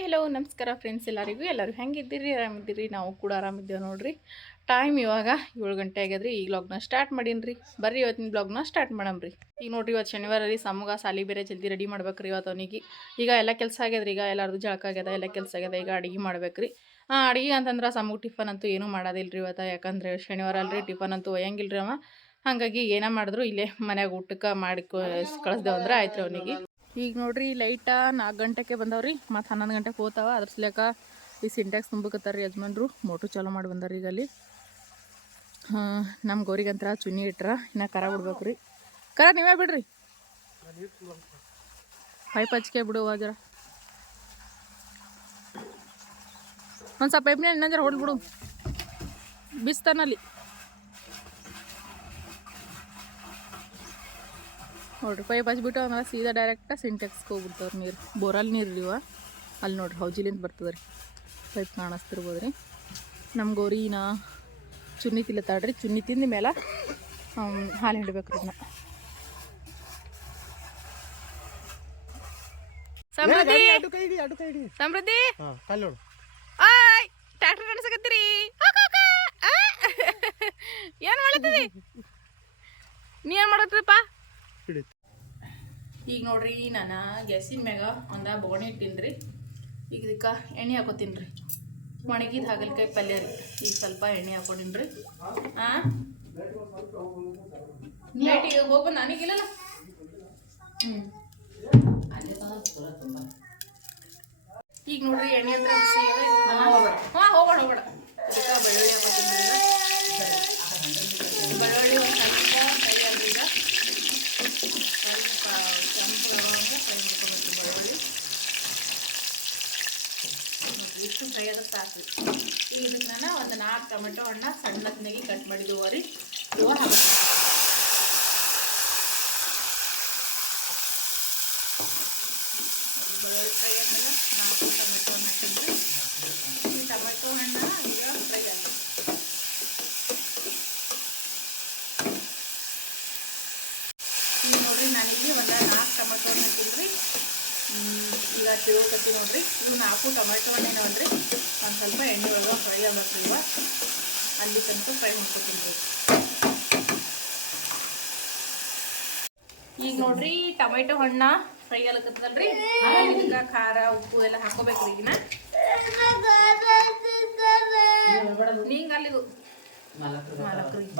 Hi hello ನಮಸ್ಕಾರ friends ಎಲ್ಲರಿಗೂ. ಎಲ್ಲರೂ ಹೆಂಗಿದ್ದೀರಿ? ಆರಾಮಿದ್ದೀರಿ? ನಾವು ಕೂಡ ಆರಾಮಿದ್ದೇವೆ ನೋಡ್ರಿ. ಟೈಮ್ ಇವಾಗ ಏಳು ಗಂಟೆ ಆಗ್ಯದ್ರಿ. ಈಗ ಬ್ಲಾಗ್ನ ಸ್ಟಾರ್ಟ್ ಮಾಡೀನಿ ಬರ್ರಿ, ಇವತ್ತಿನ ಬ್ಲಾಗ್ನ ಸ್ಟಾರ್ಟ್ ಮಾಡಮ್ರಿ. ಈಗ ನೋಡ್ರಿ, ಇವತ್ತು ಶನಿವಾರ ರೀ. ಸಮೂಗ ಸಾಲಿ ಬೇರೆ ಜಲ್ದಿ ರೆಡಿ ಮಾಡ್ಬೇಕ್ರಿ ಇವತ್ತು ಅವನಿಗೆ. ಈಗ ಎಲ್ಲ ಕೆಲಸ ಆಗ್ಯದ್ರಿ. ಈಗ ಎಲ್ಲರದು ಜಳಕ ಆಗ್ಯದ, ಎಲ್ಲ ಕೆಲಸ ಆಗ್ಯದ. ಈಗ ಅಡುಗೆ ಮಾಡ್ಬೇಕ್ರಿ. ಹಾಂ ಅಡುಗೆ ಅಂತಂದ್ರೆ ಸಮೂಗ ಟಿಫನ್ ಅಂತೂ ಏನೂ ಮಾಡೋದಿಲ್ಲ ರೀ ಇವತ್ತು. ಯಾಕಂದ್ರೆ ಶನಿವಾರ ಅಲ್ರಿ ಟಿಫನ್ ಅಂತೂ ಒಯ್ಯಂಗಿಲ್ಲ ರೀ ಅವ. ಹಾಗಾಗಿ ಏನೇ ಮಾಡಿದ್ರು ಇಲ್ಲೇ ಮನ್ಯಾಗ ಊಟಕ್ಕೆ ಮಾಡಿ ಕಳಿಸ್ದೇವು ಅಂದ್ರೆ ಆಯ್ತು ರೀ ಅವನಿಗೆ. ಈಗ ನೋಡ್ರಿ ಲೈಟ ನಾಲ್ಕು ಗಂಟೆಗೆ ಬಂದವ್ರಿ. ಮತ್ತು ಹನ್ನೊಂದು ಗಂಟೆಗೆ ಹೋತಾವ. ಅದ್ರ ಸಲಕ ಈ ಸಿಂಟ್ಯಾಕ್ಸ್ ತುಂಬಕತ್ತಾರ ರೀ ಯಜಮಾನ್ರು. ಮೋಟ್ರು ಚಾಲೂ ಮಾಡಿ ಬಂದಾರ ಈಗ ಅಲ್ಲಿ. ನಮ್ಮ ಗೌರಿಗಂತ್ರ ಚುನ್ನಿ ಇಟ್ರ. ಇನ್ನು ಕರ ಬಿಡ್ಬೇಕು ರೀ ಕರ ನೀವೇ ಬಿಡ್ರಿ. ಪೈಪ್ ಹಚ್ಕೆ ಬಿಡು ಜರ ಒಂದು ಸ್ವಲ್ಪ ಪೈಪ್ನ ಇನ್ನೊಂದು ಹೊಡ್ಬಿಡು ಬಿಸ್ತಾನಲ್ಲಿ ನೋಡ್ರಿ ಪೈಪ್ ಹಚ್ಬಿಟ್ಟು ಆಮೇಲೆ ಸೀದಾ ಡೈರೆಕ್ಟ ಸಿಂಟೆಕ್ಸ್ಗೆ ಹೋಗ್ಬಿಡ್ತಾವ್ರಿ ನೀರು. ಬೋರಲ್ಲಿ ನೀರು ಇವ ಅಲ್ಲಿ ನೋಡ್ರಿ ಹೌಜಿಲಿಂದ ಬರ್ತದೆ ರೀ ಪೈಪ್ ಕಾಣಿಸ್ತಿರ್ಬೋದು ರೀ ನಮ್ಮ ಗೌರಿನ ಚುನ್ನಿ ತಿಲ್ಲತ್ತಾಡ್ರಿ ಚುನ್ನಿ ತಿಂದ ಮೇಲೆ ಹಾಲು ಹಿಡ್ಬೇಕು ಇದನ್ನ ಸಮೃದ್ಧಿ! ಸಮೃದ್ಧಿ! ಆಯ್ ಏನು ಮಾಡತ್ತೀರಿ ನೀ ಏನ್ ಮಾಡತ್ತೀರಪ್ಪ ಹಿಡಿ ಈಗ ನೋಡ್ರಿ, ನಾನು ಗ್ಯಾಸಿನ ಮ್ಯಾಗ ಒಂದು ಬೋಣಿ ಇಟ್ಟಿನ್ರಿ. ಈಗ ಇದಕ್ಕೆ ಎಣ್ಣೆ ಹಾಕೋತೀನಿ ರೀ ಒಣಗಿದ ಹಾಗಲಕಾಯಿ ಪಲ್ಯ ರೀ. ಈಗ ಸ್ವಲ್ಪ ಎಣ್ಣೆ ಹಾಕೊಂಡಿನಿ ರೀ ಹಾಂ ಲೈಟಿಗೆ ಹೋಗು ನನಗಿಲ್ಲಲ್ಲ ಈಗ ನೋಡ್ರಿ, ಎಣ್ಣೆ ಅದ. ಹಾಂ ಹೋಗೋಣ ಹೋಗೋಣ ಇದಕ್ಕೆ ಬೆಳ್ಳುಳ್ಳಿ ಹಾಕೋತೀನಿ ಈಗ ಬೆಳ್ಳುಳ್ಳಿ ಒಂದು ಸ್ವಲ್ಪ ಫ್ರೈ ಆದ್ರಿ ಈಗ ಸ್ವಲ್ಪ ಕೆಂಪು ಫ್ರೈ ಮಾಡ್ಕೊಬೇಕು ಬೆಳ್ಳುಳ್ಳಿ ನೋಡ್ರಿ ಇಷ್ಟು ಫ್ರೈ ಆದ್ರೆ ಸಾಕು ಈಗ ಇದಕ್ಕೆ ನಾನು ಒಂದು ನಾಲ್ಕು ಟೊಮೆಟೊ ಹಣ್ಣ ಸಣ್ಣದಾಗಿ ಕಟ್ ಮಾಡಿದ್ವು ರೀ. ಇವ ಬೆಳ್ಳುಳ್ಳಿ ಫ್ರೈ ಆದ್ಮೇಲೆ ನಾಲ್ಕು ಟೊಮೆಟೊ ಹಣ್ಣು ಹಾಕಿದ್ರೆ ಈ ಟೊಮೆಟೊ ಹಣ್ಣನ್ನ ಈಗ ಫ್ರೈ ಆಗಿದೆ ಈಗ ನೋಡ್ರಿ ನಾನಿಲ್ಲಿ ಒಂದು ನಾಲ್ಕು ಟೊಮೆಟೊ ಹಣ್ಣು ಹಾಕಿದ್ರಿ ಈಗ ತಿಳ್ಕೊತಿ ನೋಡ್ರಿ. ಇವು ನಾಲ್ಕು ಟೊಮೆಟೊ ಹಣ್ಣು ಏನವಲ್ರಿ ಒಂದು ಸ್ವಲ್ಪ ಎಣ್ಣೆ ಒಳಗೆ ಫ್ರೈ ಆಗ್ಬೇಕು ಅಲ್ಲಿ ತನಕ ಫ್ರೈ ಮಾಡ್ಕೊತೀನಿ ರೀ ಈಗ ನೋಡ್ರಿ, ಟೊಮೆಟೊ ಹಣ್ಣ ಫ್ರೈ ಆಗ್ಲಕತ್ತದಲ್ರಿ? ಇದಕ್ಕೆ ಖಾರ, ಉಪ್ಪು ಎಲ್ಲ ಹಾಕೋಬೇಕ್ರಿ ಈಗಿನ. ಅಲ್ಲಿದು ಮಾಲಕ್ರಿಗೆ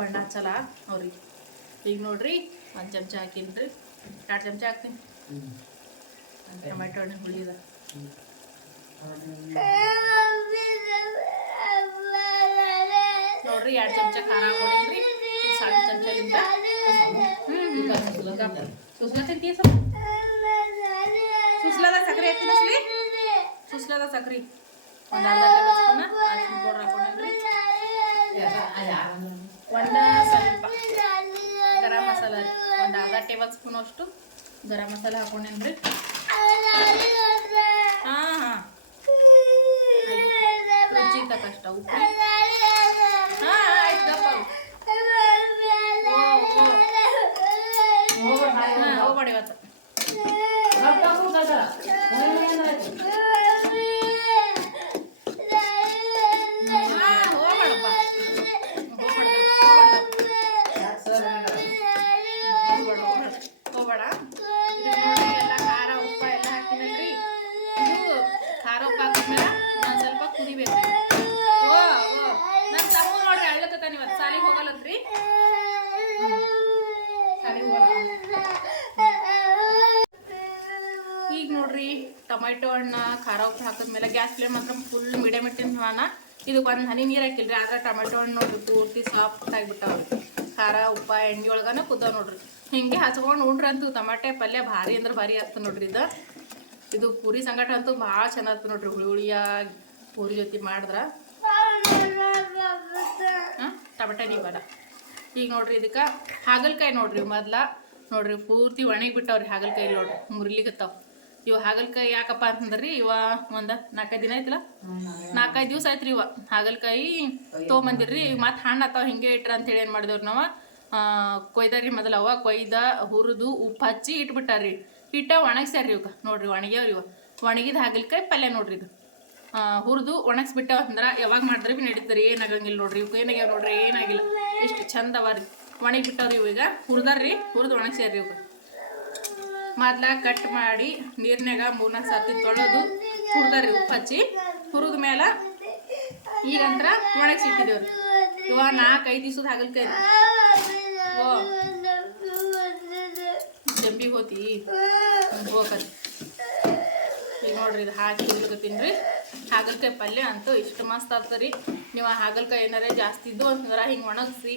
ಬಣ್ಣ ಹಚ್ಚಲ್ಲ ಅವ್ರಿ ಈಗ ನೋಡ್ರಿ, ಒಂದು ಚಮಚ ಹಾಕಿನ್ರಿ. ಎರಡು ಚಮಚ ಹಾಕ್ತೀನಿ. ಟೊಮೆಟೊ ಹಣ್ಣು ಹುಳಿದ ನೋಡ್ರಿ ಎರಡು ಚಮಚ ಖಾರ ಹಾಕೊಂಡಿನ್ರಿ ಈಗ ಸಣ್ಣ ಚಮಚಲಿಂದ ಸುಸ್ಲಾ ತಿಂತೀಯ ಸ್ವಲ್ಪ ಸುಸ್ಲಾದ ಸಕ್ರೆ ಹಾಕ್ತೀನಿ ಅಸಲಿ ಸುಸ್ಲಾದ ಸಕ್ರೆ ಒಂದು ಅರ್ಧ ಟೇಬಲ್ ಸ್ಪೂನ ಅರಿಶಿನ ಪೌಡರ್ ಹಾಕೊಂಡಿನ್ರಿ ಒಂದು ಸ್ವಲ್ಪ ಗರಂ ಮಸಾಲ ರೀ ಒಂದು ಅರ್ಧ ಟೇಬಲ್ ಸ್ಪೂನ್ ಅಷ್ಟು ಗರಂ ಮಸಾಲ ಹಾಕೊಂಡೇನ್ರಿ ಹಾಂ ಹಾಂ ರುಚಿಗೆ ತಕ್ಕಷ್ಟ ಉಪ್ಪು ಹಾಂ ಆಯ್ತು ದಪ್ಪ ಹಾಂ ಹೋಗ್ಬೇಡ ಇವತ್ತು ಹಾಂ ಹೋಗ್ಬೇಡಪ್ಪ ಹೋಗ್ಬೇಡ ಹೋಗ್ಬೇಡ ಎಲ್ಲ ಖಾರ ಉಪ್ಪ ಎಲ್ಲ ಹಾಕಿನಲ್ರಿ ಇದು ಖಾರ ಉಪ್ಪು ಹಾಕಿದ್ಮೇಲೆ ನನ್ನ ನೋಡ್ರಿ ಇವತ್ತು ಸಾಲಿಗೆ ಈಗ ನೋಡ್ರಿ ಟೊಮೆಟೊ ಹಣ್ಣ, ಖಾರ ಉಪ್ಪು ಹಾಕಿದ್ಮೇಲೆ ಗ್ಯಾಸ್ ಫ್ಲೇಮ್ ಮಾತ್ರ ಫುಲ್ ಮೀಡಿಯಮ್ ಇಟ್ಟಿನ ಹಣ ಇದಕ್ಕೆ ಒಂದು ಹನಿ ನೀರು ಹಾಕಿಲ್ರಿ, ಆದ್ರೆ ಟೊಮೆಟೊ ಹಣ್ಣು ನೋಡ್ರಿ ಪೂರ್ತಿ ಸಾಫ್ಟ್ ಆಗಿಬಿಟ್ಟಾವ್ರಿ ಖಾರ, ಉಪ್ಪ, ಎಣ್ಣೆ ಒಳಗನ ಕುದ ನೋಡ್ರಿ. ಹಿಂಗೆ ಹಚ್ಕೊಂಡು ಉಂಡ್ರಿ ಅಂತೂ ಟಮಾಟೆ ಪಲ್ಯ ಭಾರಿ ಅಂದ್ರೆ ಭಾರಿ ಆಗ್ತದೆ ನೋಡ್ರಿ ಇದು. ಇದು ಪೂರಿ ಸಂಗಟ ಅಂತೂ ಭಾಳ ಚೆನ್ನಾಗ್ತದೆ ನೋಡ್ರಿ ಹುಳಿ ಹುಳಿಯಾಗಿ. ಪೂರಿ ಜೊತೆ ಮಾಡಿದ್ರೆ? ಹಾಂ ಟಮಾಟೆ ನೀ ಬೇಡ ಈಗ ನೋಡ್ರಿ ಇದಕ್ಕೆ ಹಾಗಲ್ಕಾಯಿ ನೋಡ್ರಿ ಮೊದ್ಲ. ನೋಡ್ರಿ ಪೂರ್ತಿ ಒಣಗಿ ಬಿಟ್ಟವ್ರಿ ಹಾಗಲ್ಕಾಯಿ ನೋಡ್ರಿ. ಮುರಿಲಿಕತ್ತಾವ ಇವ ಹಾಗಲ್ಕಾಯಿ ಯಾಕಪ್ಪ ಅಂತಂದ್ರಿ ಇವ ಒಂದು ನಾಲ್ಕೈದು ದಿನ ಆಯ್ತಲ್ಲ? ನಾಲ್ಕೈದು ದಿವಸ ರೀ ಇವ. ಹಾಗಲ್ಕಾಯಿ ತೊಗೊಂಬಂದಿರ್ರಿ. ಮತ್ತೆ ಹಣ್ಣು ಆತಾವ ಹಿಂಗೆ ಇಟ್ರ ಅಂತೇಳಿ ಏನು ಮಾಡಿದವ್ರಿ ನಾವು? ಕೊಯ್ದಾರಿ ಮೊದಲು ಅವ. ಕೊಯ್ದ, ಹುರಿದು, ಉಪ್ಪು ಹಚ್ಚಿ ಇಟ್ಬಿಟ್ಟಾರ್ರಿ. ಇಟ್ಟ ಒಣಗ್ಸ್ಯಾರ್ರಿ ಇವಾಗ ನೋಡ್ರಿ ಒಣಗ್ಯಾವ್ರಿ ಇವ. ಒಣಗಿದ ಹಾಗಲಕಾಯಿ ಪಲ್ಯ ನೋಡ್ರಿ ಇದು. ಹುರಿದು ಒಣಗಿಸ್ಬಿಟ್ಟವ ಅಂದ್ರೆ ಯಾವಾಗ ಮಾಡಿದ್ರೆ ಭೀ ನಡೀತಾರೆ ಏನಾಗಂಗಿಲ್ಲ ನೋಡ್ರಿ ಇವಕ್ಕೆ ಏನಾಗ್ಯಾವ ನೋಡ್ರಿ, ಏನಾಗಿಲ್ಲ. ಎಷ್ಟು ಚಂದ ಅವ ರೀ. ಒಣಗಿ ಬಿಟ್ಟವ್ರಿ ಇವು ಈಗ. ಹುರಿದಾರ್ರಿ, ಹುರಿದು ಒಣಗಿಸ್ಯಾರ ಇವಾಗ. ಮೊದ್ಲ ಕಟ್ ಮಾಡಿ ನೀರ್ನ್ಯಾಗ ಮೂರ್ನಾಲ್ಕು ಸರ್ತಿ ತೊಳೆದು ಹುರಿದಾರ್ರಿ ಉಪ್ಪು ಹಚ್ಚಿ. ಹುರಿದ ಮೇಲೆ ಈಗಂತ್ರ ಒಣಗಿಸಿ ಇಟ್ಟಿದ್ದೇವ್ರಿ ಇವ ನಾಲ್ಕು ಐದು ದಿವ್ಸದ ಹಾಗಲಕಾಯಿ ಓ ಜಂಬಿಗೆ ಹೋತಿ. ಹೋಗತ್ತೆ ಈಗ ನೋಡ್ರಿ, ಇದು ಹಾಕಿ ತಿನ್ರಿ. ಹಾಗಲಕಾಯಿ ಪಲ್ಯ ಅಂತೂ ಇಷ್ಟು ಮಸ್ತ್ ಆಗ್ತದೆ ನೀವು ಆ ಹಾಗಲಕಾಯಿ ಏನಾರೇ ಜಾಸ್ತಿ ಇದ್ದು ಅಂತಂದ್ರೆ ಹಿಂಗೆ ಒಣಗಿಸಿ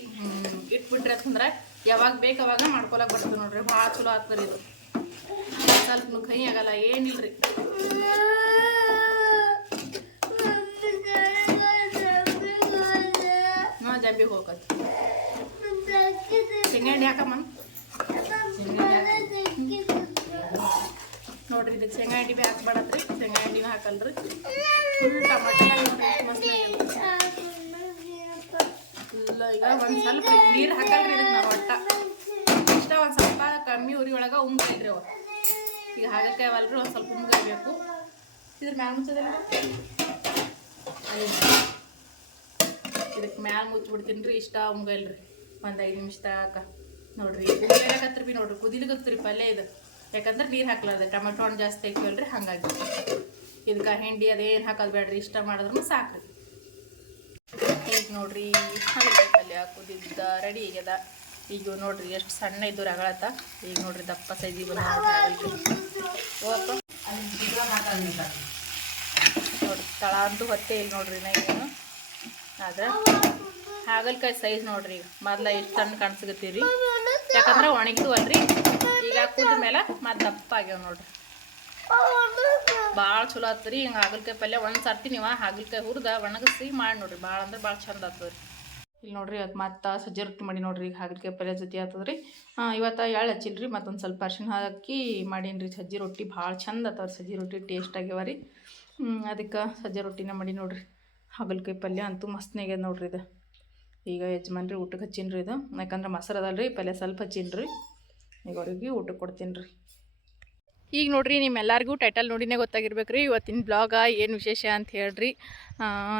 ಇಟ್ಬಿಟ್ರಿ ಅಂತಂದ್ರೆ ಯಾವಾಗ ಬೇಕು ಅವಾಗ ಮಾಡ್ಕೊಳಕ್ ಬರ್ತದೆ ನೋಡ್ರಿ. ಭಾಳ ಚಲೋ ಆಗ್ತದೆ ಇದು. ಸ್ವಲ್ಪ ಕೈ ಆಗಲ್ಲ ಏನಿಲ್ರಿ. ನಾ ಜಂಬಿಗೆ ಹೋಗತಿ ಶೇಂಗಾ ಹಿಂಡಿ ಹಾಕಮ್ಮ. ಶೇಂಗಾ ಹಿಂಡಿ ಹಾಕಿ. ನೋಡ್ರಿ ಇದಕ್ಕೆ ಶೇಂಗಾ ಹಿಂಡಿ ಭೀ ಹಾಕ್ಬಾರ್ದ್ರಿ. ಶೇಂಗಾ ಭೀ ಹಾಕಲ್ರಿ. ಫುಲ್ ಈಗ ಒಂದು ಸ್ವಲ್ಪ ನೀರು ಹಾಕಲ್ರಿ ಇದಕ್ಕೆ ನಾವು ಒಟ್ಟ. ಇಷ್ಟ ಒಂದು ಸ್ವಲ್ಪ ಕಮ್ಮಿ ಉರಿ ಒಳಗೆ ಉಮ್ಗಾಯ್ರಿ ಅವ. ಈಗ ಹಾಗಕ್ಕೆ ಅವಲ್ರಿ ಒಂದು ಸ್ವಲ್ಪ ಉಮ್ಗಾಯ್ಬೇಕು ಇದ್ರ ಮ್ಯಾಲ ಮುಚ್ಚೋದಿಲ್ಲ ಇದಕ್ ಇದಕ್ಕೆ ಮ್ಯಾಲ ಮುಚ್ಚಿಬಿಡ್ತೀನಿ ರೀ ಇಷ್ಟ ಉಮ್ಗಲ್ರಿ ಒಂದು ಐದು ನಿಮಿಷ ತಕ ನೋಡ್ರಿ ಉಮ್ಗಾಕತ್ರಿ ಬಿ ನೋಡ್ರಿ. ಕುದಿಲಿಕತ್ರಿ ಪಲ್ಯ ಇದು. ಯಾಕಂದ್ರೆ ನೀರು ಹಾಕ್ಲಾರ್ದೆ. ಟೊಮೆಟೊ ಹಣ್ಣು ಜಾಸ್ತಿ ಹಾಕಿವಲ್ರಿ ಹಂಗಾಗಿ ಇದಕ್ಕೆ ಹಿಂಡಿ ಅದೇನು ಹಾಕೋದು ಬೇಡ್ರಿ ಇಷ್ಟ ಮಾಡಿದ್ರೂ ಸಾಕ್ರಿ. ಈಗ ನೋಡ್ರಿ ಪಲ್ಯ ಕುದಿದ್ದ ರೆಡಿ ಆಗ್ಯದ. ಈಗ ನೋಡ್ರಿ, ಎಷ್ಟು ಸಣ್ಣ ಇದ್ದು ರಗಳತ್ತ ಈಗ ನೋಡ್ರಿ, ದಪ್ಪ ಸೈಜಿ ಬಂದ ನೋಡ್ರಿ, ತಳ ಅಂತೂ ಹೊತ್ತೆ ಇಲ್ಲ ನೋಡ್ರಿ ನಾ ಏನು ಆದ್ರೆ ಹಾಗಲ್ಕಾಯಿ ಸೈಜ್ ನೋಡ್ರಿ ಈಗ. ಮೊದ್ಲ ಎಷ್ಟು ಸಣ್ಣ ಕಾಣಿಸ್ಕತ್ತೀರಿ ಯಾಕಂದ್ರೆ ಒಣಗಿದ್ದು ಅಲ್ರಿ. ಮೇಲೆ ಮತ್ತೆ ದಪ್ಪ ಆಗ್ಯಾವ ನೋಡ್ರಿ. ಭಾಳ ಚಲೋ ಆತ್ರಿ ಹಿಂಗೆ ಹಾಗಲ್ಕಾಯಿ ಪಲ್ಯ. ಒಂದು ಸರ್ತಿ ನೀವು ಹಾಗಲ್ಕಾಯಿ ಹುರಿದ ಒಣಗಿಸಿ ಮಾಡಿ ನೋಡ್ರಿ. ಭಾಳ ಅಂದ್ರೆ ಭಾಳ ಚಂದ ಆಗ್ತದೆ ರೀ ಇಲ್ಲಿ ನೋಡ್ರಿ ಅದು ಮತ್ತೆ ಸಜ್ಜೆ ರೊಟ್ಟಿ ಮಾಡಿ ನೋಡ್ರಿ. ಈಗ ಹಾಗಲ್ಕಾಯಿ ಪಲ್ಯ ಜೊತೆ ಆತದ್ರಿ ಇವತ್ತು ಎಳ್ಳು ಹಚ್ಚಿಲ್ರಿ ಮತ್ತೊಂದು ಸ್ವಲ್ಪ ಅರ್ಶಿನ ಹಾಕಿ ಮಾಡೀನಿ ರೀ. ಸಜ್ಜಿ ರೊಟ್ಟಿ ಭಾಳ ಚಂದ ಆಗ್ತಾವೆ ಸಜ್ಜಿ ರೊಟ್ಟಿ, ಟೇಸ್ಟ್ ಆಗ್ಯಾವ ರೀ. ಅದಕ್ಕೆ ಸಜ್ಜೆ ರೊಟ್ಟಿನ ಮಾಡಿ ನೋಡ್ರಿ. ಹಾಗಲ್ಕಾಯಿ ಪಲ್ಯ ಅಂತೂ ಮಸ್ತ್ನಾಗ್ಯದ ನೋಡ್ರಿ ಇದು. ಈಗ ಯಜಮಾನ್ರಿ ಊಟಕ್ಕೆ ಹಚ್ಚಿನ್ರಿ ಇದು. ಯಾಕಂದ್ರೆ ಮೊಸರು ಅದಲ್ರಿ, ಪಲ್ಯ ಸ್ವಲ್ಪ ಹಚ್ಚೀನಿ ರೀ ಈಗ ಅವ್ರಿಗೆ ಊಟಕ್ಕೆ ಕೊಡ್ತೀನಿ ರೀ. ಈಗ ನೋಡ್ರಿ ನಿಮ್ಮೆಲ್ಲರಿಗೂ ಟೈಟಲ್ ನೋಡಿನೇ ಗೊತ್ತಾಗಿರ್ಬೇಕು ರೀ ಇವತ್ತಿನ ಬ್ಲಾಗ ಏನು ವಿಶೇಷ ಅಂತ ಹೇಳ್ರಿ.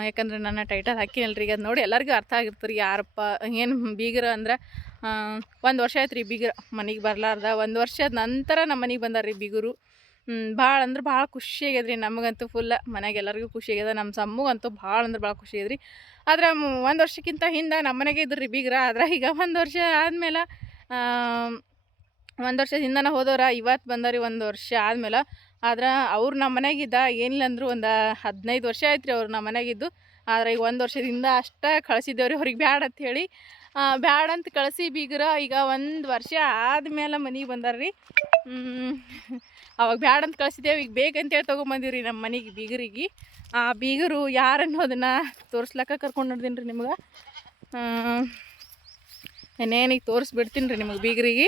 ಯಾಕಂದ್ರೆ ನನ್ನ ಟೈಟಲ್ ಹಾಕಿನಲ್ರಿ. ಅದು ನೋಡಿ ಎಲ್ಲರಿಗೂ ಅರ್ಥ ಆಗಿರ್ತದೆ ರೀ ಯಾರಪ್ಪ, ಏನು ಬೀಗರ ಅಂದ್ರೆ ಒಂದು ವರ್ಷ ಆಯ್ತು ರೀ ಬೀಗರ ಮನೆಗೆ ಬರಲಾರ್ದ. ಒಂದು ವರ್ಷದ ನಂತರ ನಮ್ಮ ಮನೆಗೆ ಬಂದಾರ ರೀ ಬೀಗರು ಭಾಳ ಅಂದ್ರೆ ಭಾಳ ಖುಷಿ ಆಗ್ಯದ ನಮಗಂತೂ ಫುಲ್ಲ ಮನೆಗೆ ಎಲ್ಲರಿಗೂ ಖುಷಿ ಆಗ್ಯದ. ನಮ್ಮ ಸಮ್ಮಗಂತೂ ಭಾಳ ಅಂದ್ರೆ ಭಾಳ ಖುಷಿ ಆಗ್ಯದ ರೀ ಆದ್ರೆ ಒಂದು ವರ್ಷಕ್ಕಿಂತ ಹಿಂದೆ ನಮ್ಮ ಮನೆಗೆ ಇದ್ರಿ ಬೀಗ್ರ. ಆದ್ರೆ ಈಗ ಒಂದು ವರ್ಷ ಆದಮೇಲೆ ಒಂದು ವರ್ಷದಿಂದನೇ ಹೋದವ್ರ ಇವತ್ತು ಬಂದವ್ರಿ ಒಂದು ವರ್ಷ ಆದ್ಮೇಲೆ. ಆದ್ರೆ ಅವ್ರು ನಮ್ಮ ಮನೆಗಿದ್ದ ಏನಿಲ್ಲ ಅಂದರು ಒಂದು ಹದಿನೈದು ವರ್ಷ ಆಯ್ತು ರೀ ಅವ್ರು ನಮ್ಮ ಮನೆಗಿದ್ದು ಆದ್ರೆ ಈಗ ಒಂದು ವರ್ಷದಿಂದ ಅಷ್ಟೇ ಕಳಿಸಿದ್ದೇವ್ರಿ ಅವ್ರಿಗೆ ಬ್ಯಾಡ ಅಂತ ಹೇಳಿ. ಬ್ಯಾಡ ಅಂತ ಕಳಿಸಿ ಬೀಗರ ಈಗ ಒಂದು ವರ್ಷ ಆದ್ಮೇಲೆ ಮನೆಗೆ ಬಂದಾರ ರೀ ಅವಾಗ ಬ್ಯಾಡ ಅಂತ ಕಳಿಸಿದ್ದೇವೆ. ಈಗ ಬೇಕಂತೇಳಿ ತೊಗೊಂಬಂದಿವ್ರಿ ನಮ್ಮ ಮನೆಗೆ ಬೀಗರಿಗೆ. ಆ, ಬೀಗರು ಯಾರು ಅನ್ನೋದನ್ನ ತೋರ್ಸ್ಲಕ್ಕ ಕರ್ಕೊಂಡು ನೋಡ್ದೀನಿ ರೀ ನಿಮ್ಗೆ ಇನ್ನೇನಿಗೆ ತೋರಿಸ್ಬಿಡ್ತೀನಿ ರೀ ನಿಮಗೆ ಬೀಗರಿಗೆ.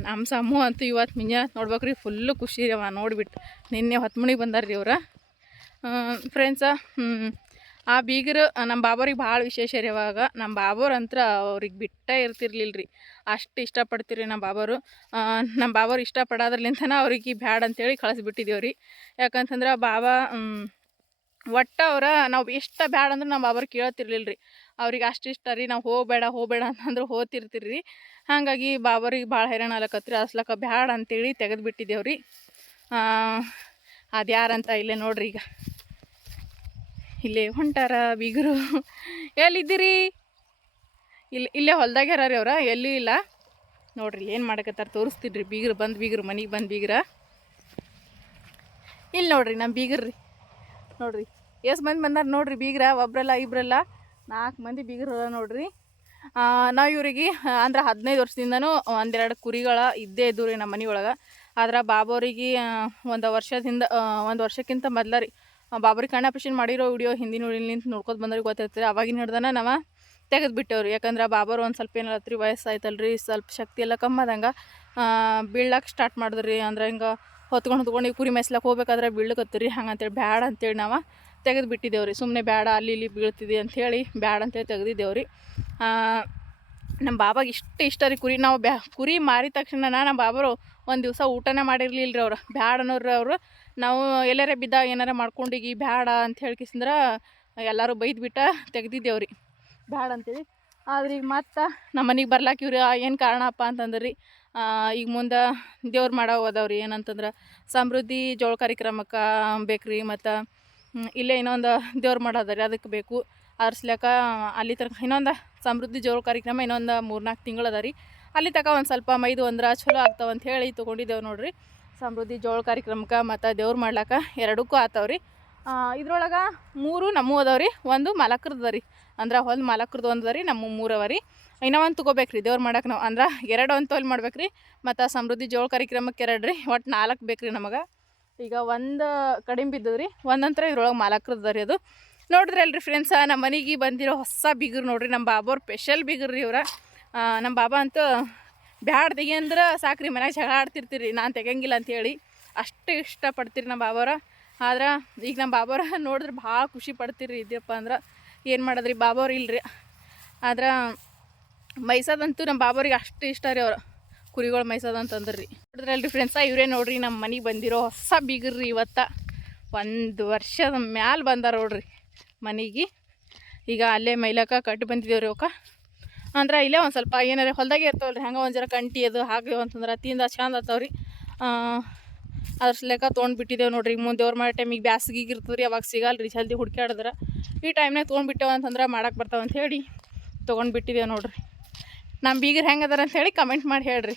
ನಮ್ಮ ಸಮ್ಮು ಅಂತೂ ಇವತ್ತು ಮಿಂಜಾತ್ ನೋಡ್ಬೇಕ್ರಿ ಫುಲ್ಲು ಖುಷಿ ರೀ ಅವ ನೋಡಿಬಿಟ್ಟು ನಿನ್ನೆ ಹೊತ್ತು ಬಂದಾರ ರೀ ಅವ್ರ ಫ್ರೆಂಡ್ಸ ಆ ಬೀಗರು ನಮ್ಮ ಬಾಬೋರಿಗೆ ಭಾಳ ವಿಶೇಷ ರೀ ಅವಾಗ. ನಮ್ಮ ಬಾಬೋರು ಅಂತ ಅವ್ರಿಗೆ ಬಿಟ್ಟೇ ಇರ್ತಿರ್ಲಿಲ್ಲ ರೀ. ಅಷ್ಟು ಇಷ್ಟಪಡ್ತೀರಿ ನಮ್ಮ ಬಾಬೋರು. ನಮ್ಮ ಬಾಬೋರು ಇಷ್ಟಪಡೋದ್ರಲಿಂತನ ಅವ್ರಿಗೆ ಬ್ಯಾಡ ಅಂತೇಳಿ ಕಳಿಸ್ಬಿಟ್ಟಿದ್ದೇವ್ರಿ ಯಾಕಂತಂದ್ರೆ ಬಾಬಾ ಒಟ್ಟು ಅವ್ರ ನಾವು ಇಷ್ಟ ಬ್ಯಾಡ ಅಂದ್ರೆ ನಮ್ಮ ಬಾಬರ್ ಕೇಳ್ತಿರ್ಲಿಲ್ಲ ರೀ ಅವ್ರಿಗೆ ಅಷ್ಟು ಇಷ್ಟ ರೀ, ನಾವು ಹೋಗಬೇಡ ಹೋಗಬೇಡ ಅಂತಂದ್ರೆ ಹೋಗ್ತಿರ್ತೀರಿ ರೀ ಹಾಗಾಗಿ ಬಾಬರಿಗೆ ಭಾಳ ಹೈರಾಣ ಆಲಕತ್ರಿ ಅಸ್ಲಕ ಬ್ಯಾಡ ಅಂತೇಳಿ ತೆಗೆದು ಬಿಟ್ಟಿದ್ದೇವೆ ರೀ. ಅದು ಯಾರಂತ ಇಲ್ಲೇ ನೋಡ್ರಿ ಈಗ. ಇಲ್ಲೇ ಹೊಂಟಾರ ಬೀಗರು. ಎಲ್ಲಿದ್ದೀರಿ? ಇಲ್ಲಿ ಇಲ್ಲೇ ಹೊಲ್ದಾಗ ರೀ ಅವ್ರ? ಎಲ್ಲಿ ಇಲ್ಲ? ನೋಡ್ರಿ ಏನು ಮಾಡಕತ್ತಾರ ತೋರಿಸ್ತಿದ್ರಿ ಬೀಗರು ಬಂದು ಬೀಗರು, ಮನೆಗೆ ಬಂದು ಬೀಗ್ರ. ಇಲ್ಲಿ ನೋಡ್ರಿ ನಮ್ಮ ಬೀಗರ್ರಿ. ನೋಡ್ರಿ. ಎಷ್ಟು ಮಂದಿ ಬಂದಾರ ನೋಡ್ರಿ ಬೀಗ್ರ, ಒಬ್ರಲ್ಲ, ಇಬ್ರಲ್ಲ? ನಾಲ್ಕು ಮಂದಿ ಬೀಗ್ರ ನೋಡ್ರಿ. ನಾವು ಇವ್ರಿಗೆ, ಅಂದ್ರೆ ಹದಿನೈದು ವರ್ಷದಿಂದನೂ ಒಂದೆರಡು ಕುರಿಗಳ ಇದ್ದೇ ಇದ್ದು ರೀ ನಮ್ಮ ಮನೆಯೊಳಗೆ. ಆದ್ರೆ ಬಾಬೋರಿಗೆ ಒಂದು ವರ್ಷದಿಂದ ಒಂದು ವರ್ಷಕ್ಕಿಂತ ಮೊದ್ಲ ರೀ ಬಾಬರಿ ಕಣ್ಣು ಆಪ್ರೇಷನ್ ಮಾಡಿರೋ ವಿಡಿಯೋ ಹಿಂದಿನ ನಿಂತು ನೋಡ್ಕೊತ ಬಂದ್ರೆ ಗೊತ್ತಿರ್ತೀರಿ ಅವಾಗಿನ ಹಿಡ್ದನ ನಾವು ತೆಗೆದು ಬಿಟ್ಟೇವ್ರಿ. ಯಾಕಂದ್ರೆ ಬಾಬರು ಒಂದು ಸ್ವಲ್ಪ ಏನಲತ್ರಿ ವಯಸ್ಸಾಯ್ತಲ್ರಿ, ಸ್ವಲ್ಪ ಶಕ್ತಿ ಎಲ್ಲ ಕಮ್ಮಿ ಆದಂಗೆ ಬೀಳಕ್ಕೆ ಸ್ಟಾರ್ಟ್ ಮಾಡಿದ್ರಿ. ಅಂದ್ರೆ ಹಿಂಗೆ ಹೊತ್ಕೊಂಡು ಹೊತ್ಕೊಂಡು ಈ ಕುರಿ ಮೇಯ್ಸ್ಲಕ್ಕೆ ಹೋಗ್ಬೇಕಾದ್ರೆ ಬೀಳಕತ್ತೀರಿ ಹಂಗಂತೇಳಿ ಬ್ಯಾಡ ಅಂತೇಳಿ ನಾವು ತೆಗೆದು ಬಿಟ್ಟಿದ್ದೇವ್ರಿ ಸುಮ್ಮನೆ ಬ್ಯಾಡ, ಅಲ್ಲಿ ಇಲ್ಲಿ ಬೀಳ್ತಿದೆ ಅಂಥೇಳಿ ಬ್ಯಾಡ ಅಂತೇಳಿ ತೆಗ್ದಿದ್ದೇವ್ರಿ. ನಮ್ಮ ಬಾಬಾಗೆ ಇಷ್ಟು ಇಷ್ಟ ರೀ ಕುರಿ. ನಾವು ಬ್ಯಾ, ಕುರಿ ಮಾರಿದ ತಕ್ಷಣ ನಮ್ಮ ಬಾಬರು ಒಂದು ದಿವಸ ಊಟನೇ ಮಾಡಿರಲಿಲ್ಲ ರೀ ಅವ್ರು. ಬ್ಯಾಡ ಅನ್ನೋರು ಅವರು. ನಾವು ಎಲ್ಲರೇ ಬಿದ್ದಾಗ ಏನಾರ ಮಾಡ್ಕೊಂಡೀಗಿ ಬ್ಯಾಡ ಅಂತ ಹೇಳ್ಕಿಸಿಂದ್ರೆ ಎಲ್ಲರೂ ಬೈದ್ಬಿಟ್ಟ ತೆಗ್ದಿದ್ದೇವ್ರಿ. ಬ್ಯಾಡ ಅಂತೇಳಿ. ಆದ್ರೆ ಈಗ ಮತ್ತೆ ನಮ್ಮ ಮನೆಗೆ ಬರ್ಲಾಕಿವ್ರಿ ಏನು ಕಾರಣಪ್ಪ ಅಂತಂದ್ರಿ. ರೀ ಈಗ ಮುಂದೆ ದೇವ್ರು ಮಾಡೋ ಹೋದವ್ರಿ ಏನಂತಂದ್ರೆ ಸಮೃದ್ಧಿ ಜೋಳ ಕಾರ್ಯಕ್ರಮಕ್ಕೆ ಬೇಕ್ರಿ ಮತ್ತು ಇಲ್ಲೇ ಇನ್ನೊಂದು ದೇವ್ರು ಮಾಡೋದ್ರಿ ಅದಕ್ಕೆ ಬೇಕು. ಅರ್ಸ್ಲಕ್ಕ ಅಲ್ಲಿ ತನಕ ಇನ್ನೊಂದು ಸಮೃದ್ಧಿ ಜೋಳ ಕಾರ್ಯಕ್ರಮ ಇನ್ನೊಂದು ಮೂರ್ನಾಲ್ಕು ತಿಂಗಳು ಅದ ರೀ ಅಲ್ಲಿ ತನಕ ಒಂದು ಸ್ವಲ್ಪ ಮೈದು ಒಂದ್ರ ಚಲೋ ಆಗ್ತಾವ ಅಂತ ಹೇಳಿ ತೊಗೊಂಡಿದ್ದೇವೆ ನೋಡ್ರಿ. ಸಮೃದ್ಧಿ ಜೋಳ ಕಾರ್ಯಕ್ರಮಕ್ಕೆ ಮತ್ತು ದೇವ್ರು ಮಾಡ್ಲಾಕ ಎರಡಕ್ಕೂ ಆತಾವ್ರಿ. ಇದ್ರೊಳಗೆ ಮೂರು ನಮ್ಮೂ ಅದಾವ ಒಂದು ಮಲಕ್ರದ್ದು ರೀ ಅಂದ್ರೆ ಒಂದು ಮಾಲಕ್ರದ್ದು ಒಂದು ರೀ, ನಮ್ಮ ಮೂರವ ರೀ. ಇನ್ನೂ ಒಂದು ತೊಗೋಬೇಕು ರೀ ದೇವ್ರು ಮಾಡಕ್ಕೆ ನಾವು. ಅಂದ್ರೆ ಎರಡು ಒಂದು ತೊಲ್ ಮಾಡ್ಬೇಕು ರೀ ಮತ್ತು ಸಮೃದ್ಧಿ ಜೋಳ ಕಾರ್ಯಕ್ರಮಕ್ಕೆ ಎರಡು ರೀ ಒಟ್ಟು ನಾಲ್ಕು ಬೇಕು ರೀ ನಮಗೆ. ಈಗ ಒಂದು ಕಡಿಮೆ ಬಿದ್ದದ ರೀ, ಒಂದಂತರ ಇದ್ರೊಳಗೆ ಮಾಲಕ್ರದ್ದು ರೀ ಅದು. ನೋಡಿದ್ರೆ ಅಲ್ರಿ ಫ್ರೆಂಡ್ಸ ನಮ್ಮ ಮನೆಗೆ ಬಂದಿರೋ ಹೊಸ ಬೀಗರು ನೋಡ್ರಿ ನಮ್ಮ ಬಾಬೋರ್ ಸ್ಪೆಷಲ್ ಬಿಗರು ರೀ ಇವ್ರ ನಮ್ಮ ಬಾಬಾ ಅಂತೂ ಬ್ಯಾಡ್ದಿಗೆ ಅಂದ್ರೆ ಸಾಕ್ರಿ, ಮನ್ಯಾಗ ಜಗಳ ಆಡ್ತಿರ್ತೀರಿ, ನಾನು ತೆಗಂಗಿಲ್ಲ ಅಂಥೇಳಿ ಅಷ್ಟು ಇಷ್ಟಪಡ್ತೀರಿ ನಮ್ಮ ಬಾಬೋರ. ಆದ್ರೆ ಈಗ ನಮ್ಮ ಬಾಬೋರ ನೋಡಿದ್ರೆ ಭಾಳ ಖುಷಿ ಪಡ್ತೀರಿ ಇದಪ್ಪ ಅಂದ್ರೆ. ಏನು ಮಾಡೋದ್ರಿ? ಬಾಬಾವ್ರು ಇಲ್ರಿ. ಆದ್ರೆ ಮೈಸದಂತೂ ನಮ್ಮ ಬಾಬೋರಿಗೆ ಅಷ್ಟು ಇಷ್ಟ ರೀ ಅವ್ರು. ಕುರಿಗಳು ಮೈಸದ ಅಂತಂದ್ರಿ ರೀ ನೋಡಿದ್ರಲ್ರಿ ಫ್ರೆಂಡ್ಸ ಇವರೇ ನೋಡ್ರಿ ನಮ್ಮ ಮನೆಗೆ ಬಂದಿರೋ ಹೊಸ ಬೀಗರ್ರಿ ಇವತ್ತ. ಒಂದು ವರ್ಷದ ಮ್ಯಾಲೆ ಬಂದಾರ ನೋಡ್ರಿ ಮನೆಗೆ. ಈಗ ಅಲ್ಲೇ ಮೈಲಕ್ಕ ಕಟ್ಟಿ ಬಂದಿದ್ದೇವ್ರಿ ಅವಕ್ಕ ಅಂದ್ರೆ ಇಲ್ಲೇ ಒಂದು ಸ್ವಲ್ಪ ಏನಾರ ಹೊಲ್ದಾಗೆ ಇರ್ತಾವಲ್ರಿ, ಹಂಗೆ ಒಂದು ಜರ ಕಂಟಿ ಅದು ಹಾಕ್ಲೇವು ಅಂತಂದ್ರೆ ತಿಂದ ಚಂದ ಆತಾವ್ರಿ. ಅದ್ರ ಲೆಕ್ಕ ತೊಗೊಂಡು ಬಿಟ್ಟಿದ್ದೇವೆ ನೋಡ್ರಿ. ಮುಂದೆ ಅವ್ರು ಮಾಡೋ ಟೈಮಿಗೆ ಬ್ಯಾಸಿಗೆ ಇರ್ತದೆ ರೀ ಅವಾಗ ಸಿಗಲ್ಲ ರೀ ಜಲ್ದಿ ಹುಡ್ಕ್ಯಾಡಿದ್ರೆ. ಈ ಟೈಮ್ನಾಗ ತೊಗೊಂಡ್ಬಿಟ್ಟೇವ ಅಂತಂದ್ರೆ ಮಾಡಕ್ಕೆ ಬರ್ತಾವ ಅಂತ ಹೇಳಿ ತೊಗೊಂಡು ಬಿಟ್ಟಿದ್ದೇವೆ ನೋಡ್ರಿ. ನಮ್ಮ ಬೀಗರು ಹೆಂಗೆ ಅಂತ ಹೇಳಿ ಕಮೆಂಟ್ ಮಾಡಿ ಹೇಳ್ರಿ.